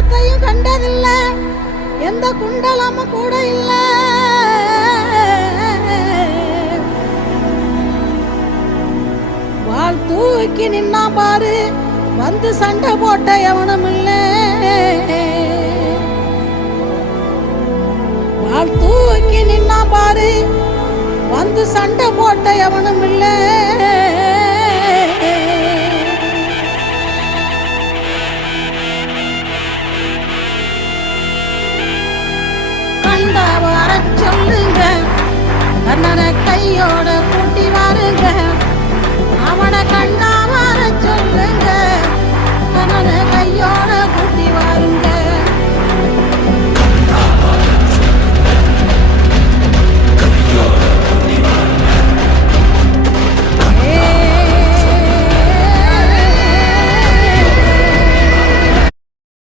பாசத்தையும் கண்டதில்ல, எந்த குண்டலமும் கூட இல்ல. வாள் தூக்கி நின்னா பாரு, வந்து சண்டை போட்ட எவனும் இல்ல. வாள் தூக்கி நின்னா பாரு, வந்து சண்டை போட்ட எவனும் இல்ல. கண்டா வர சொல்லுங்க, கண்ணனை கையோட கூட்டி வாருங்க. அவனை கண்டா வர சொல்லுங்க, கண்ணனை கையோட